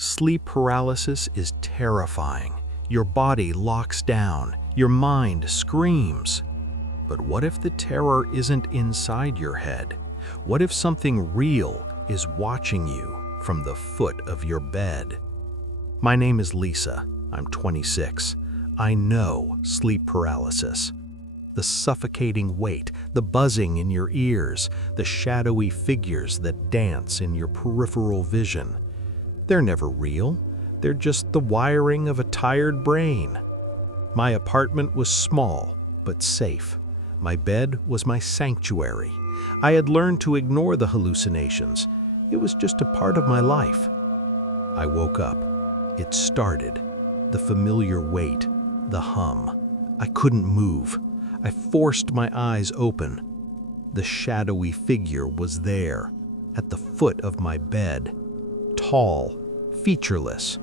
Sleep paralysis is terrifying. Your body locks down, your mind screams. But what if the terror isn't inside your head? What if something real is watching you from the foot of your bed? My name is Lisa. I'm 26. I know sleep paralysis. The suffocating weight, the buzzing in your ears, the shadowy figures that dance in your peripheral vision. They're never real. They're just the wiring of a tired brain. My apartment was small, but safe. My bed was my sanctuary. I had learned to ignore the hallucinations. It was just a part of my life. I woke up. It started. The familiar weight, the hum. I couldn't move. I forced my eyes open. The shadowy figure was there, at the foot of my bed. Tall, featureless,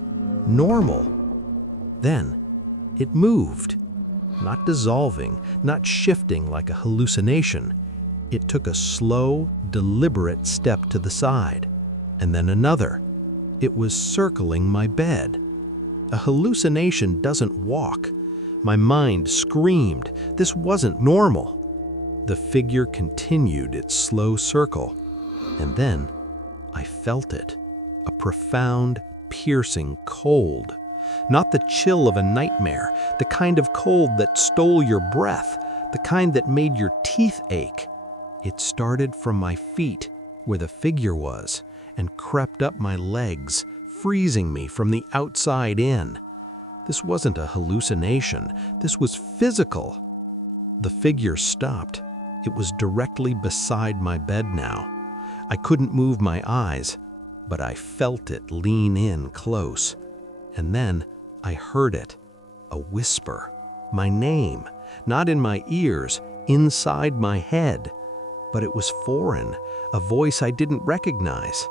normal. Then it moved, not dissolving, not shifting like a hallucination. It took a slow, deliberate step to the side, and then another. It was circling my bed. A hallucination doesn't walk. My mind screamed. This wasn't normal. The figure continued its slow circle, and then I felt it. A profound, piercing cold. Not the chill of a nightmare, the kind of cold that stole your breath, the kind that made your teeth ache. It started from my feet, where the figure was, and crept up my legs, freezing me from the outside in. This wasn't a hallucination. This was physical. The figure stopped. It was directly beside my bed now. I couldn't move my eyes, but I felt it lean in close. And then I heard it, a whisper, my name, not in my ears, inside my head. But it was foreign, a voice I didn't recognize.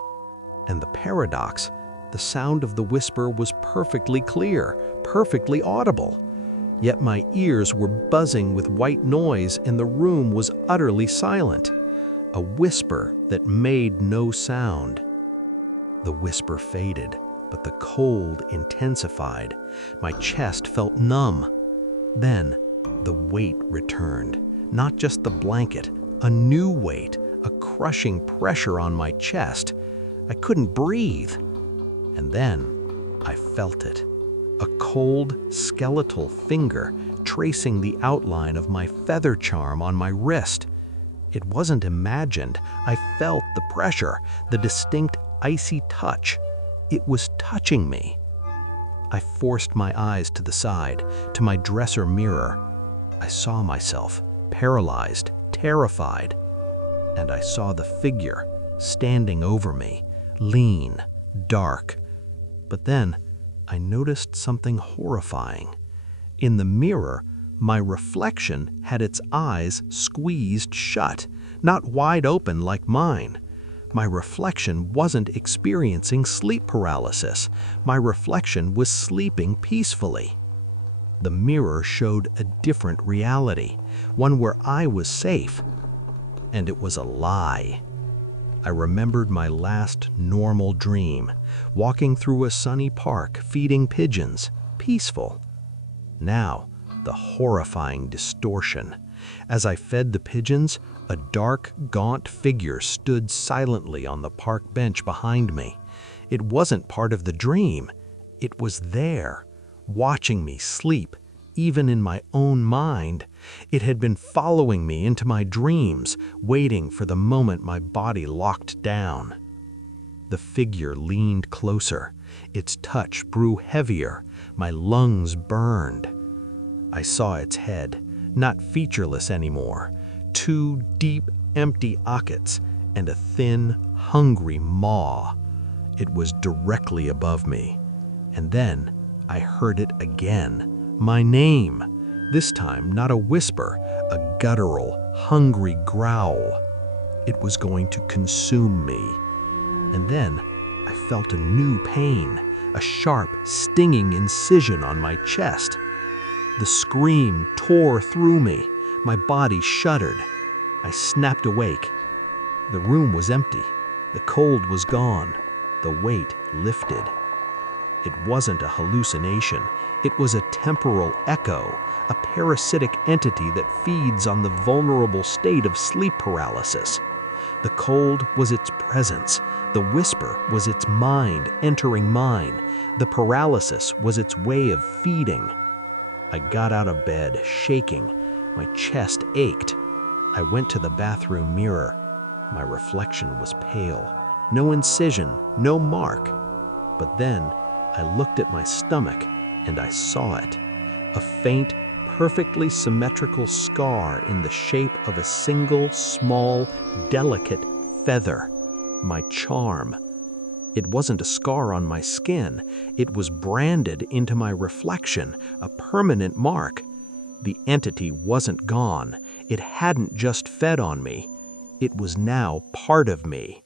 And the paradox, the sound of the whisper was perfectly clear, perfectly audible. Yet my ears were buzzing with white noise and the room was utterly silent. A whisper that made no sound. The whisper faded, but the cold intensified. My chest felt numb. Then the weight returned, not just the blanket, a new weight, a crushing pressure on my chest. I couldn't breathe. And then I felt it, a cold, skeletal finger tracing the outline of my feather charm on my wrist. It wasn't imagined. I felt the pressure, the distinct icy touch. It was touching me. I forced my eyes to the side, to my dresser mirror. I saw myself, paralyzed, terrified. And I saw the figure standing over me, lean, dark. But then I noticed something horrifying. In the mirror, my reflection had its eyes squeezed shut, not wide open like mine. My reflection wasn't experiencing sleep paralysis. My reflection was sleeping peacefully. The mirror showed a different reality, one where I was safe. And it was a lie. I remembered my last normal dream, walking through a sunny park, feeding pigeons, peaceful. Now, the horrifying distortion. As I fed the pigeons, a dark, gaunt figure stood silently on the park bench behind me. It wasn't part of the dream. It was there, watching me sleep, even in my own mind. It had been following me into my dreams, waiting for the moment my body locked down. The figure leaned closer. Its touch grew heavier. My lungs burned. I saw its head, not featureless anymore. 2 deep, empty sockets and a thin, hungry maw. It was directly above me. And then I heard it again. My name. This time, not a whisper, a guttural, hungry growl. It was going to consume me. And then I felt a new pain, a sharp, stinging incision on my chest. The scream tore through me. My body shuddered. I snapped awake. The room was empty. The cold was gone. The weight lifted. It wasn't a hallucination. It was a temporal echo, a parasitic entity that feeds on the vulnerable state of sleep paralysis. The cold was its presence. The whisper was its mind entering mine. The paralysis was its way of feeding. I got out of bed, shaking. My chest ached. I went to the bathroom mirror. My reflection was pale. No incision, no mark. But then I looked at my stomach and I saw it. A faint, perfectly symmetrical scar in the shape of a single, small, delicate feather. My charm. It wasn't a scar on my skin. It was branded into my reflection, a permanent mark. The entity wasn't gone. It hadn't just fed on me. It was now part of me.